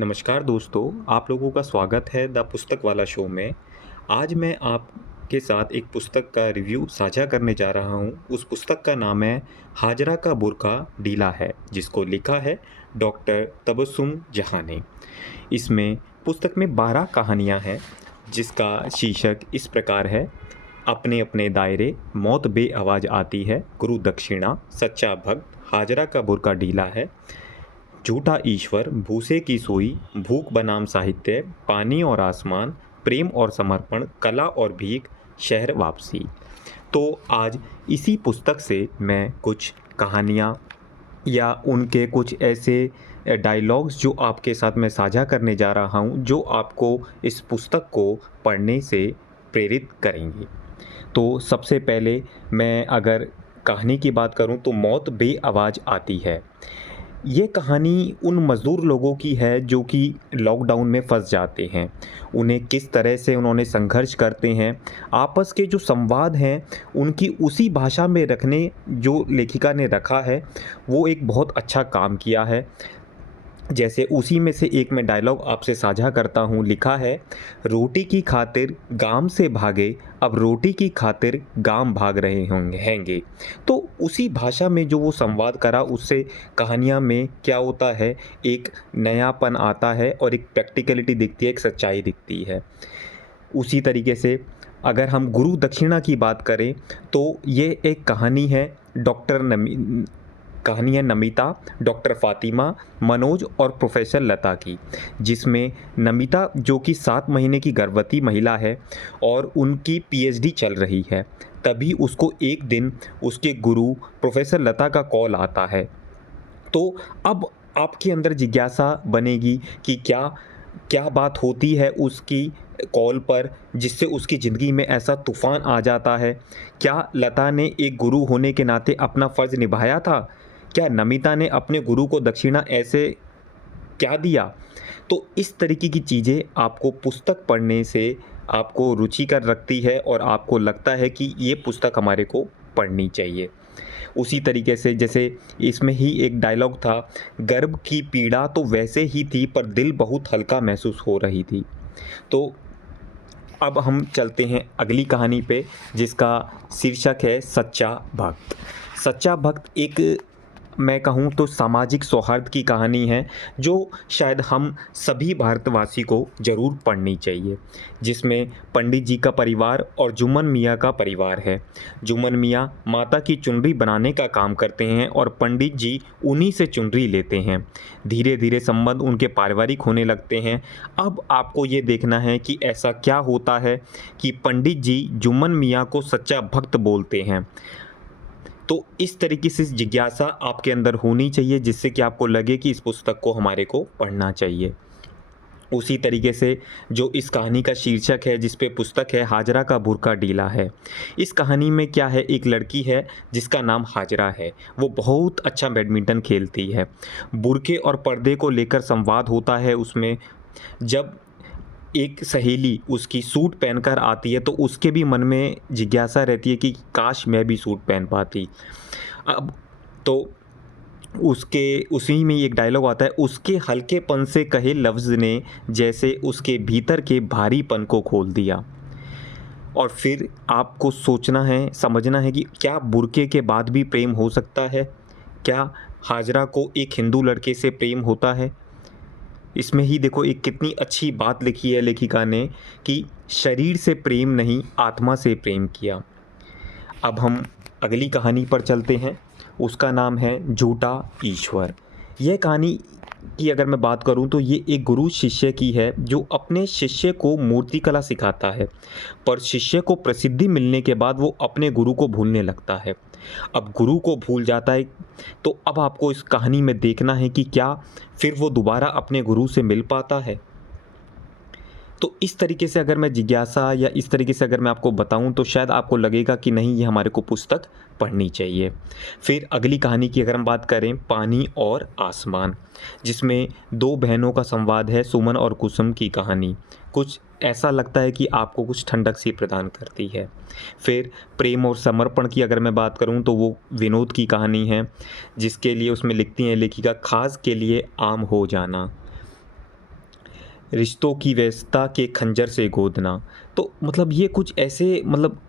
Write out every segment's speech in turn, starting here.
नमस्कार दोस्तों, आप लोगों का स्वागत है द पुस्तक वाला शो में। आज मैं आपके साथ एक पुस्तक का रिव्यू साझा करने जा रहा हूँ। उस पुस्तक का नाम है हाजरा का बुर्का ढीला है, जिसको लिखा है डॉक्टर तबस्सुम जहाँ ने। इसमें पुस्तक में 12 कहानियाँ हैं, जिसका शीर्षक इस प्रकार है: अपने अपने दायरे, मौत बे आवाज़ आती है, गुरु दक्षिणा, सच्चा भक्त, हाजरा का बुर्का ढीला है, झूठा ईश्वर, भूसे की सोई, भूख बनाम साहित्य, पानी और आसमान, प्रेम और समर्पण, कला और भीख, शहर वापसी। तो आज इसी पुस्तक से मैं कुछ कहानियाँ या उनके कुछ ऐसे डायलॉग्स जो आपके साथ मैं साझा करने जा रहा हूँ, जो आपको इस पुस्तक को पढ़ने से प्रेरित करेंगी। तो सबसे पहले मैं अगर कहानी की बात करूँ तो मौत बे आवाज़ आती है। ये कहानी उन मज़दूर लोगों की है जो कि लॉकडाउन में फंस जाते हैं। उन्हें किस तरह से उन्होंने संघर्ष करते हैं, आपस के जो संवाद हैं उनकी उसी भाषा में रखने जो लेखिका ने रखा है, वो एक बहुत अच्छा काम किया है। जैसे उसी में से एक मैं डायलॉग आपसे साझा करता हूँ। लिखा है, रोटी की खातिर गाम से भागे, अब रोटी की खातिर गाम भाग रहे होंगे। तो उसी भाषा में जो वो संवाद करा, उससे कहानियाँ में क्या होता है, एक नयापन आता है और एक प्रैक्टिकलिटी दिखती है, एक सच्चाई दिखती है। उसी तरीके से अगर हम गुरु दक्षिणा की बात करें तो ये एक कहानी है कहानी है नमिता, डॉक्टर फ़ातिमा, मनोज और प्रोफ़ेसर लता की, जिसमें नमिता जो कि 7 महीने की गर्भवती महिला है और उनकी पीएचडी चल रही है, तभी उसको एक दिन उसके गुरु प्रोफ़ेसर लता का कॉल आता है। तो अब आपके अंदर जिज्ञासा बनेगी कि क्या क्या बात होती है उसकी कॉल पर, जिससे उसकी ज़िंदगी में ऐसा तूफ़ान आ जाता है। क्या लता ने एक गुरु होने के नाते अपना फ़र्ज़ निभाया था? क्या नमिता ने अपने गुरु को दक्षिणा ऐसे क्या दिया? तो इस तरीके की चीज़ें आपको पुस्तक पढ़ने से आपको रुचिकर रखती है और आपको लगता है कि ये पुस्तक हमारे को पढ़नी चाहिए। उसी तरीके से जैसे इसमें ही एक डायलॉग था, गर्भ की पीड़ा तो वैसे ही थी पर दिल बहुत हल्का महसूस हो रही थी। तो अब हम चलते हैं अगली कहानी पे, जिसका शीर्षक है सच्चा भक्त। सच्चा भक्त एक, मैं कहूँ तो सामाजिक सौहार्द की कहानी है, जो शायद हम सभी भारतवासी को ज़रूर पढ़नी चाहिए। जिसमें पंडित जी का परिवार और जुम्मन मियाँ का परिवार है। जुम्मन मियाँ माता की चुनरी बनाने का काम करते हैं और पंडित जी उन्हीं से चुनरी लेते हैं। धीरे धीरे संबंध उनके पारिवारिक होने लगते हैं। अब आपको ये देखना है कि ऐसा क्या होता है कि पंडित जी जुम्मन मियाँ को सच्चा भक्त बोलते हैं। तो इस तरीके से जिज्ञासा आपके अंदर होनी चाहिए, जिससे कि आपको लगे कि इस पुस्तक को हमारे को पढ़ना चाहिए। उसी तरीके से जो इस कहानी का शीर्षक है, जिस पे पुस्तक है, हाजरा का बुर्का ढीला है। इस कहानी में क्या है, एक लड़की है जिसका नाम हाजरा है। वो बहुत अच्छा बैडमिंटन खेलती है। बुर्के और पर्दे को लेकर संवाद होता है उसमें। जब एक सहेली उसकी सूट पहनकर आती है तो उसके भी मन में जिज्ञासा रहती है कि काश मैं भी सूट पहन पाती। अब तो उसके उसी में एक डायलॉग आता है, उसके हल्केपन से कहे लफ्ज़ ने जैसे उसके भीतर के भारीपन को खोल दिया। और फिर आपको सोचना है, समझना है कि क्या बुर्के के बाद भी प्रेम हो सकता है? क्या हाजरा को एक हिंदू लड़के से प्रेम होता है? इसमें ही देखो एक कितनी अच्छी बात लिखी है लेखिका ने कि शरीर से प्रेम नहीं, आत्मा से प्रेम किया। अब हम अगली कहानी पर चलते हैं। उसका नाम है झूठा ईश्वर। यह कहानी की अगर मैं बात करूं तो ये एक गुरु शिष्य की है, जो अपने शिष्य को मूर्तिकला सिखाता है। पर शिष्य को प्रसिद्धि मिलने के बाद वो अपने गुरु को भूलने लगता है। अब गुरु को भूल जाता है, तो अब आपको इस कहानी में देखना है कि क्या फिर वो दोबारा अपने गुरु से मिल पाता है। तो इस तरीके से अगर मैं जिज्ञासा या इस तरीके से अगर मैं आपको बताऊं तो शायद आपको लगेगा कि नहीं, ये हमारे को पुस्तक पढ़नी चाहिए। फिर अगली कहानी की अगर हम बात करें, पानी और आसमान, जिसमें 2 बहनों का संवाद है, सुमन और कुसुम की कहानी। कुछ ऐसा लगता है कि आपको कुछ ठंडक सी प्रदान करती है। फिर प्रेम और समर्पण की अगर मैं बात करूं तो वो विनोद की कहानी है, जिसके लिए उसमें लिखती हैं लेखिका, खास के लिए आम हो जाना। रिश्तों की व्यस्तता के खंजर से गोदना। तो मतलब ये कुछ ऐसे मतलब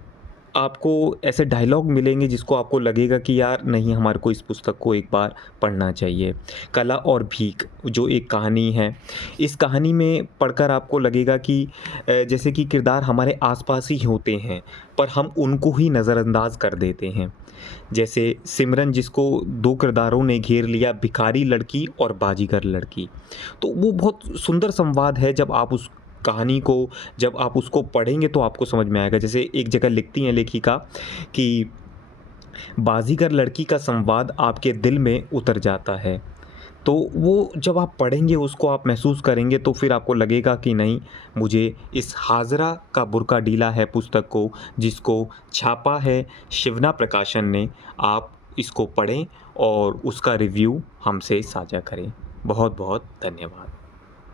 आपको ऐसे डायलॉग मिलेंगे जिसको आपको लगेगा कि यार नहीं, हमारे को इस पुस्तक को एक बार पढ़ना चाहिए। कला और भीख जो एक कहानी है, इस कहानी में पढ़कर आपको लगेगा कि जैसे कि किरदार हमारे आस-पास ही होते हैं, पर हम उनको ही नज़रअंदाज कर देते हैं। जैसे सिमरन, जिसको 2 किरदारों ने घेर लिया, भिखारी लड़की और बाजीगर लड़की। तो वो बहुत सुंदर संवाद है। जब आप उस कहानी को जब आप उसको पढ़ेंगे तो आपको समझ में आएगा। जैसे एक जगह लिखती हैं लेखिका कि बाजीगर लड़की का संवाद आपके दिल में उतर जाता है। तो वो जब आप पढ़ेंगे, उसको आप महसूस करेंगे, तो फिर आपको लगेगा कि नहीं, मुझे इस हाजरा का बुर्का ढीला है पुस्तक को, जिसको छापा है शिवना प्रकाशन ने, आप इसको पढ़ें और उसका रिव्यू हमसे साझा करें। बहुत बहुत धन्यवाद।